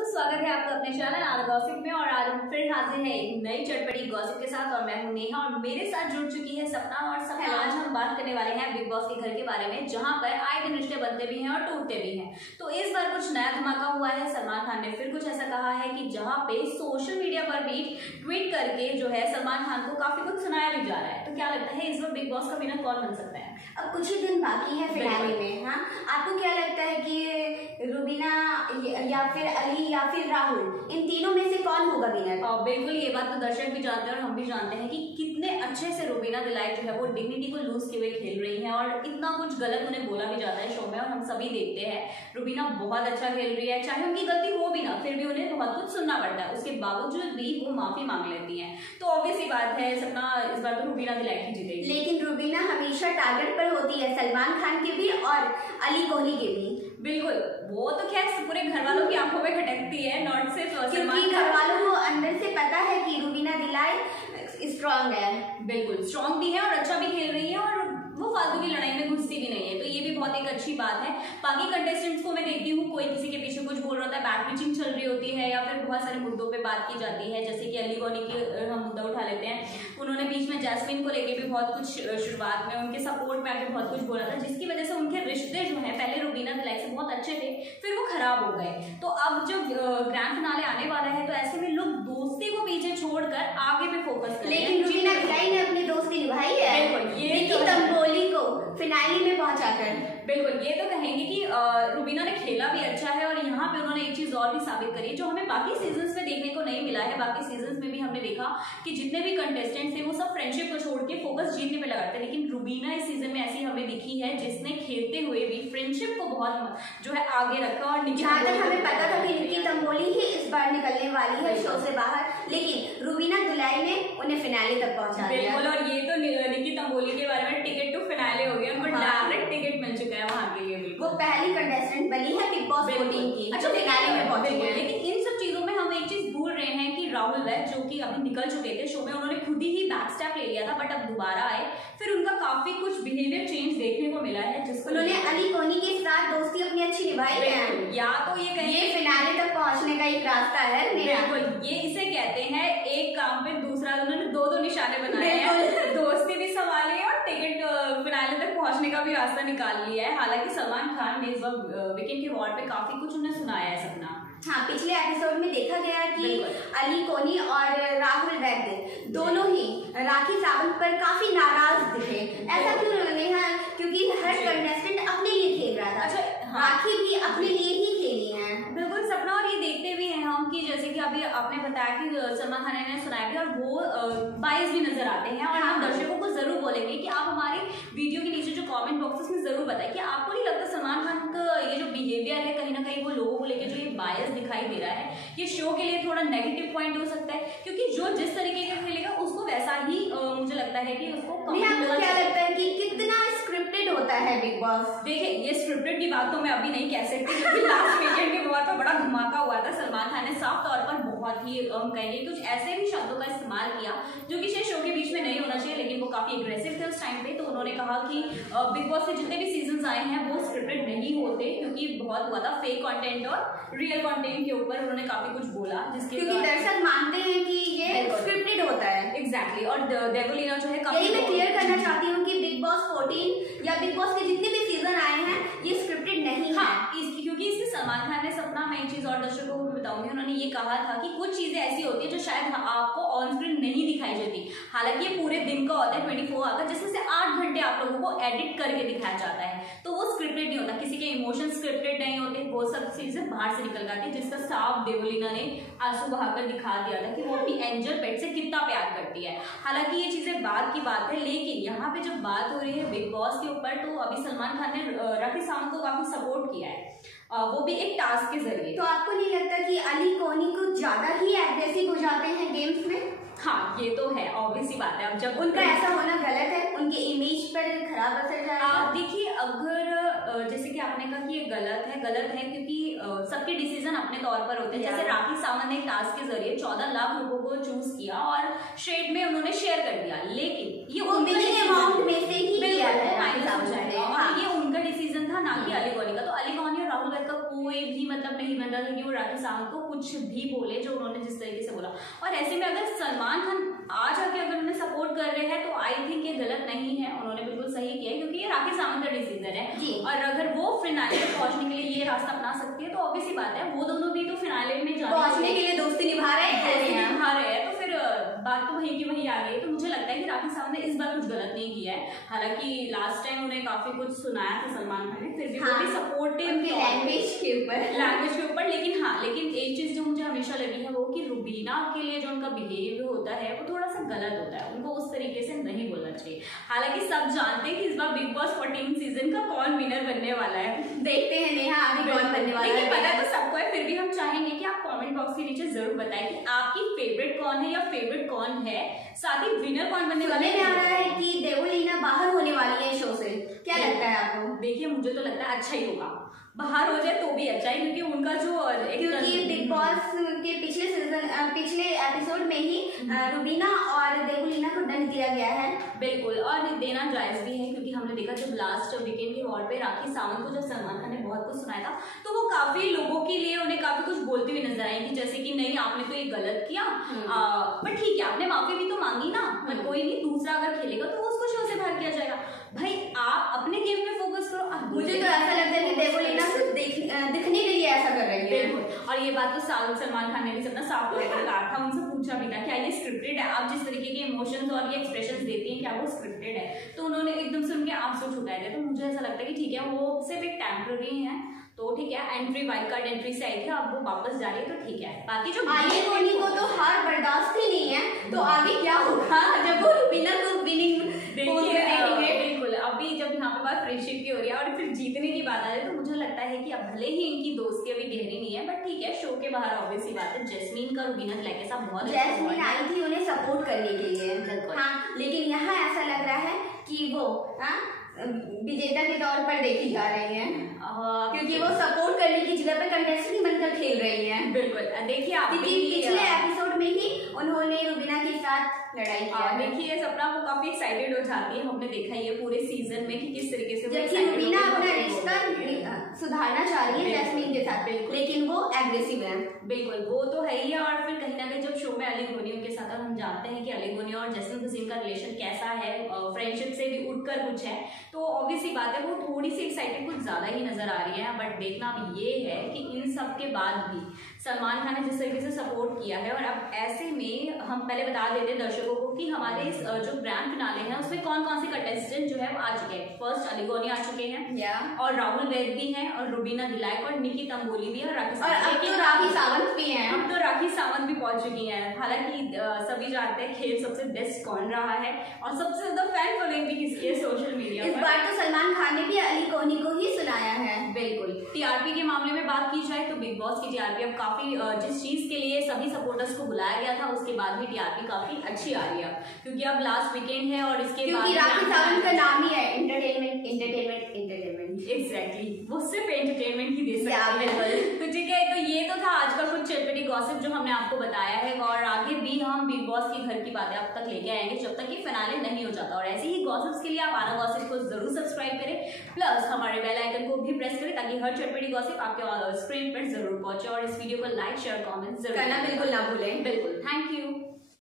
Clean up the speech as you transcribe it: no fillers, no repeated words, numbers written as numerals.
दोस्तों, स्वागत है आपका अपने चैनल आर गॉसिप में। और आज हम फिर हाजिर हैं एक नई चटपटी गॉसिप के साथ। और मैं हूं नेहा और मेरे साथ जुड़ चुकी है सपना। और सपना, आज हम बात करने वाले हैं बिग बॉस के घर के बारे में, जहां पर आए दिन रिश्ते बनते भी हैं और टूटते भी हैं। तो इस बार कुछ नया धमाका हुआ है। सलमान खान ने फिर कुछ ऐसा कहा है कि जहाँ पे सोशल मीडिया पर भी ट्वीट करके जो है सलमान खान को काफी कुछ सुनाया भी जा रहा है। तो क्या लगता है इस बार बिग बॉस का विनर कौन बन सकता है? अब कुछ ही दिन बाकी है फिनाले में। हाँ, आपको क्या लगता है कि रुबीना या फिर अली या फिर राहुल, इन तीनों में से कौन होगा विनर? बिल्कुल, ये बात तो दर्शक भी जानते हैं और हम भी जानते हैं कि कितने अच्छे से रुबीना दिलाई जो है वो डिग्निटी को लूज किए हुए खेल रही है। और इतना कुछ गलत उन्हें बोला भी जाता है शो में और हम सभी देखते हैं। रुबीना बहुत अच्छा खेल रही है, चाहे उनकी गलती हो भी ना, फिर भी उन्हें बहुत कुछ सुनना पड़ता है। उसके बावजूद भी वो माफी मांग लेती है। तो ऑब्वियस ही बात है सपना, इस बार तो रुबीना दिलाई ही जीतेगी। लेकिन रुबीना हमेशा टारगेट पर होती है, सलमान खान के भी और अली कोहली के भी। बिल्कुल, वो तो खैर पूरे घर वालों की आंखों में खटकती है, नॉट सिर्फ सलमान। घर वालों को अंदर से पता है कि रुबीना दिलाई स्ट्रांग है। बिल्कुल स्ट्रांग भी है और अच्छा भी खेल रही है और वो फालतू की लड़ाई में घुसती भी नहीं है। तो ये भी बहुत एक अच्छी बात है। बाकी कंटेस्टेंट्स को मैं देखती हूँ, कोई किसी के पीछे कुछ बोल रहा होता है, बैक पिचिंग चल रही होती है या फिर बहुत सारे मुद्दों पे बात की जाती है। जैसे कि अली कोहली की हम मुद्दा उठा लेते हैं, उन्होंने बीच में जैस्मिन को लेके भी बहुत कुछ शुरुआत में उनके सपोर्ट में आके बहुत कुछ बोला था, जिसकी वजह से उनके रिश्ते जो है पहले रुबीना दिलाई से बहुत अच्छे थे, फिर वो खराब हो गए। तो अब जब ग्रैंड फिनाले आने वाला है तो ऐसे में लोग दोस्ती को पीछे छोड़कर आगे पे फोकस करें। लेकिन रुबीना दिलाई ने अपनी दोस्ती निभाई है। बिल्कुल, ये निकी तंबोली को फिनाले में पहुंचाकर। बिल्कुल, ये तो कहेंगे कि रुबीना ने खेला भी अच्छा है। और यहाँ पे उन्होंने एक चीज और भी साबित करी जो हमें बाकी सीजन्स में देखने को नहीं मिला है। बाकी सीजन्स में भी हमने देखा कि जितने भी कंटेस्टेंट्स थे वो सब फ्रेंडशिप को छोड़ के फोकस जीतने पे लगाते हैं, लेकिन रुबीना इस सीजन में ऐसी हमें दिखी है जिसने खेलते हुए भी फ्रेंडशिप को बहुत जो है आगे रखा। और जहाँ तक हमें पता था कि निकी तंबोली ही इस बार निकलने वाली है शो से बाहर, लेकिन रुबीना दिलाई ने उन्हें फिनाले तक पहुंचा दिया। बिल्कुल, और ये तो निकी तंबोली के बारे में टिकट टू फिनाले हो गया, उनको डायरेक्ट टिकट मिल चुका है वहां के लिए। वो पहली कंटेस्टेंट बनी है बिग बॉस 14 की। अच्छा, फिनाले में पहुंची है। लेकिन इन सब चीजों में हम एक चीज भूल रहे हैं कि राहुल वैद जो कि अभी निकल चुके थे शो में, उन्होंने खुद ही बैक स्टेप ले लिया था, बट अब दोबारा आए, फिर उनका काफी कुछ बिहेवियर चेंज देखने को मिला है, जिसको उन्होंने अली कोहली के साथ दोस्ती अपनी अच्छी निभाई है। या तो ये फिनाले तक पहुंचने का एक रास्ता है। बिल्कुल, ये इसे कहते हैं एक काम पे दूसरा, उन्होंने दो निशाने बनाए हैं, दोस्ती भी संभाली है और टिकट फिनाले तक पहुंचने का भी रास्ता निकाल लिया है। हालांकि सलमान खान ने इस बार वीकेंड के वॉर पे काफी कुछ उन्हें सुनाया है सपना। हाँ, पिछले एपिसोड में देखा गया कि अली कोहली और राहुल वैद्य दोनों ही राखी सावंत पर काफी नाराज दिखे। ऐसा क्यों लगे? हाँ, क्योंकि हर कंटेस्टेंट अपने लिए खेल रहा था। अच्छा, राखी भी अपने लिए ही खेली है। बिल्कुल सपना, और ये देखते भी हैं हम कि जैसे कि अभी आपने बताया कि सलमान खान ने सुनाया भी और वो बायस भी नजर आते हैं। और हम दर्शकों को जरूर बोलेंगे कि आप हमारे वीडियो के नीचे जो कमेंट बॉक्सेस में जरूर बताएं कि आपको नहीं लगता सलमान खान का ये जो बिहेवियर है कहीं ना कहीं वो लोगों को लेकर जो ये बायस दिखाई दे रहा है, ये शो के लिए थोड़ा नेगेटिव पॉइंट हो सकता है, क्योंकि जो जिस तरीके का खेलेगा उसको वैसा ही मुझे लगता है कि उसको क्या लगता है कि कितना स्क्रिप्टेड होता है बिग बॉस? देखिए, ये स्क्रिप्टेड की बात तो मैं अभी नहीं कह सकती, क्योंकि लास्ट वीकेंड के वॉर पर बड़ा धमाका हुआ था। सलमान खान ने साफ तौर पर बहुत ही कहेंगे कुछ ऐसे भी शब्दों का इस्तेमाल किया जो कि शायद शो के बीच में नहीं होना चाहिए, लेकिन वो काफी अग्रेसिव थे उस टाइम पे। तो उन्होंने कहा कि बिग बॉस के जितने भी सीजन आए हैं वो स्क्रिप्टेड नहीं होते, क्योंकि बहुत हुआ था फेक कंटेंट और रियल कंटेंट के ऊपर उन्होंने काफी कुछ बोला, जिसके क्योंकि दर्शक मानते हैं कि ये स्क्रिप्टेड होता है। एग्जैक्टली, और देवलीना जो है यही मैं क्लियर करना चाहती हूँ कि बिग बॉस 14 या बिग बॉस के जितने भी सीजन आए हैं ये स्क्रिप्टेड नहीं है। क्योंकि इसमें सलमान खान ने सपना, मैं एक चीज और दर्शकों को बताऊंगी, उन्होंने ये कहा था कि कुछ चीजें ऐसी होती है जो शायद आपको ऑन स्क्रीन नहीं दिखाई जाती। हालांकि ये पूरे दिन का होता है 24 आवर, जिसमें से 8 घंटे आप लोगों को एडिट करके दिखाया जाता है, तो वो स्क्रिप्टेड नहीं होता। किसी के इमोशन स्क्रिप्टेड नहीं होते, वो सब चीजें बाहर से निकल जाती है, जिसका साफ देवलीना ने आंसू बहाकर दिखा दिया था कि वो अपनी एंजल पेट से कितना प्यार करती है। हालांकि ये चीजें बाद की बात है, लेकिन यहाँ पे जब बात हो रही है बिग बॉस के ऊपर, तो अभी सलमान खान ने राखी सावंत को काफी सपोर्ट किया है, वो भी एक टास्क के जरिए। तो आपको नहीं लगता कि अली कोहली को ज्यादा ही एग्रेसिव हो जाते हैं गेम्स में? हाँ, ये तो है, ऑब्वियस ही बात है। अब जब उनका ऐसा होना गलत है, उनके इमेज पर खराब असर जाएगा। देखिए, अगर जैसे कि आपने कहा कि ये गलत है क्योंकि सबके डिसीजन अपने तौर पर होते हैं। जैसे राखी सावंत ने टास्क के जरिए 14 लाख लोगों को चूज किया और शेड में उन्होंने शेयर कर दिया, लेकिन ये अमाउंट में से ही किया है। ये उनका डिसीजन था, था, ना कि अली गौनी का। तो अली गौनी और राहुल वैद का कोई भी मतलब नहीं बन रहा था कि वो राखी सावंत को कुछ भी बोले जो उन्होंने जिस तरीके से बोला। और ऐसे में अगर सलमान खान आज आके अगर उन्हें सपोर्ट कर रहे हैं तो आई थिंक ये गलत नहीं है, उन्होंने बिल्कुल सही किया है, क्योंकि ये राखी सावंत का डिसीजन है। और अगर वो फिनाले में पहुंचने के लिए ये रास्ता अपना सकती है तो ऑब्वियस सी बात है वो दोनों भी तो फिनाले में पहुंचने के लिए दोस्ती निभा रहे हैं, तो फिर बात तो वहीं की वहीं आ गई। तो मुझे लगता है कि राखी सावंत ने इस बार कुछ गलत नहीं किया है। हालांकि लास्ट टाइम उन्हें काफी कुछ सुनाया था सलमान खान ने, फिर भी वो भी सपोर्टिव लैंग्वेज के ऊपर। लेकिन एक चीज जो मुझे हमेशा लगी है वो कि रुबीना के लिए जो उनका बिहेवियर होता है वो थोड़ा सा गलत होता है, उनको उस तरीके से नहीं बोलना चाहिए। हालांकि सब जानते हैं कि इस बार बिग बॉस 14 सीजन का कौन विनर बनने वाला है, देखते हैं नेहा आगे कौन बनने वाला है। पता तो सबको है, फिर भी हम चाहेंगे कि आप कमेंट बॉक्स के नीचे जरूर बताएं कि आपकी फेवरेट कौन है या फेवरेट कौन है, साथ ही विनर कौन बनने वाला है। में आ रहा है कि देवोलीना बाहर होने वाली है शो से, क्या लगता है आपको? देखिए मुझे तो लगता है अच्छा ही होगा, बाहर हो जाए तो भी अच्छा है, क्योंकि उनका जो क्योंकि बिग बॉस के पिछले एपिसोड में ही रुबीना और देवोलीना को दंड दिया गया है। बिल्कुल, और देना जायज भी है, क्योंकि हमने देखा जब लास्ट वीकेंड के वॉर पे राखी सावंत को जब सलमान खान ने बहुत कुछ सुनाया था तो वो काफी लोगों के लिए उन्हें काफी कुछ बोलती हुई नजर आई थी, जैसे कि नहीं आपने तो ये गलत किया, बट ठीक है आपने माफी भी तो मांगी ना, पर कोई नहीं, दूसरा अगर खेलेगा तो उसको शो से बाहर किया जाएगा। भाई आप अपने गेम में फोकस करो। मुझे तो ऐसा लगता है कि देवोलीना सिर्फ दिखने के लिए ऐसा कर रही है। बिल्कुल, और ये बात तो सलमान खान ने भी सबना साफ तौर पर कहा था, उनसे पूछा भी था क्या ये स्क्रिप्टेड है, आप जिस तरीके के इमोशंस और ये एक्सप्रेशंस देती हैं क्या वो स्क्रिप्टेड है, तो उन्होंने एकदम से उनके आंसू छुटाए थे। तो मुझे ऐसा लगता है कि ठीक है वो सिर्फ एक टेम्पररी है, तो ठीक है एंट्री वाइल्ड कार्ड एंट्री से आई थी, अब वो वापस जा रही है तो ठीक है। बाकी जो अली गौनी को तो हार बर्दाश्त ही नहीं है, तो आगे क्या होगा जब वो रुबीना को विनिंग देखिए। बिल्कुल, अभी जब यहाँ पे बात फ्रेंडशिप की हो रही है और फिर जीतने की बात आ रही है तो मुझे लगता है कि अब भले ही इनकी दोस्ती अभी गहरी नहीं है, बट ठीक है शो के बाहर ऑब्वियस सी बात है जैस्मीन का रुबीना के साथ बहुत जैस्मीन आई थी उन्हें सपोर्ट करने के लिए। हाँ, लेकिन यहाँ ऐसा लग रहा है कि वो विजेता के तौर पर देखी जा रही है, क्योंकि वो सपोर्ट करने की जगह पर कंटेस्टेंट बनकर खेल रही है। बिल्कुल, देखिए आप पिछले एपिसोड में ही उन्होंने रुबीना के साथ लड़ाई किया। देखिए सपना वो काफी एक्साइटेड हो जाती है, हमने देखा ये पूरे सीजन में कि किस तरीके से जबकि रुबीना अपना रिश्ता सुधारना चाह रही है जैस्मीन के साथ, लेकिन वो एग्रेसिव है। बिल्कुल, वो तो है ही है। और फिर कहीं ना कहीं जब शो में अली गौनी के साथ हम जानते हैं कि अली गौनी और जैस्मीन हुसैन का रिलेशन कैसा है, फ्रेंडशिप से भी उठकर कुछ है, तो ऑब्वियस सी बात है वो थोड़ी सी एक्साइटेड कुछ ज्यादा ही नजर आ रही है। बट देखना अब ये है कि इन सब के बाद भी सलमान खान ने जिस तरीके से सपोर्ट किया है, और अब ऐसे में हम पहले बता देते दर्शकों को कि हमारे इस जो ग्रैंड फिनाले है उसमें कौन कौन से कंटेस्टेंट जो है वो आ चुके हैं। फर्स्ट अली गौनी आ चुके हैं और राहुल वैद भी हैं और रुबीना दिलायक और निकी तंबोली भी है और राखी सावंत भी हैं। अब तो राखी सावंत भी पहुंच चुकी हैं। हालांकि सभी जानते हैं खेल सबसे बेस्ट कौन रहा है और सबसे ज्यादा फैन फॉलोइंग भी किसकी है सोशल मीडिया पर। इस बार तो सलमान खान ने भी अली गौनी को ही सुनाया है। बिल्कुल, टीआरपी के मामले में बात की जाए तो बिग बॉस की टीआरपी अब काफी जिस चीज के लिए सभी सपोर्टर्स को बुलाया गया था उसके बाद भी टीआरपी काफी अच्छी आ रही है, क्योंकि अब लास्ट वीकेंड है और इसके बाद राखी सावंत का नाम ही है एंटरटेनमेंट एंटरटेनमेंट एंटरटेनमेंट। एग्जैक्टली, वो सिर्फ एंटरटेनमेंट ही दे सकते हैं। तो ठीक है, तो ये तो था आज का कुछ चटपटी गॉसिप जो हमने आपको बताया है, और आगे भी हम बिग बॉस के घर की बातें आप तक लेके आएंगे जब तक ये फिनाले नहीं हो जाता। और ऐसे ही गॉसिप्स के लिए आप आना गॉसिप को जरूर सब्सक्राइब करें, प्लस हमारे बेल आइकन को भी प्रेस करें ताकि हर चटपटी गॉसिप आपके स्क्रीन पर जरूर पहुंचे। और इस वीडियो को लाइक शेयर कमेंट जरूर करना बिल्कुल ना भूलें। बिल्कुल, थैंक यू।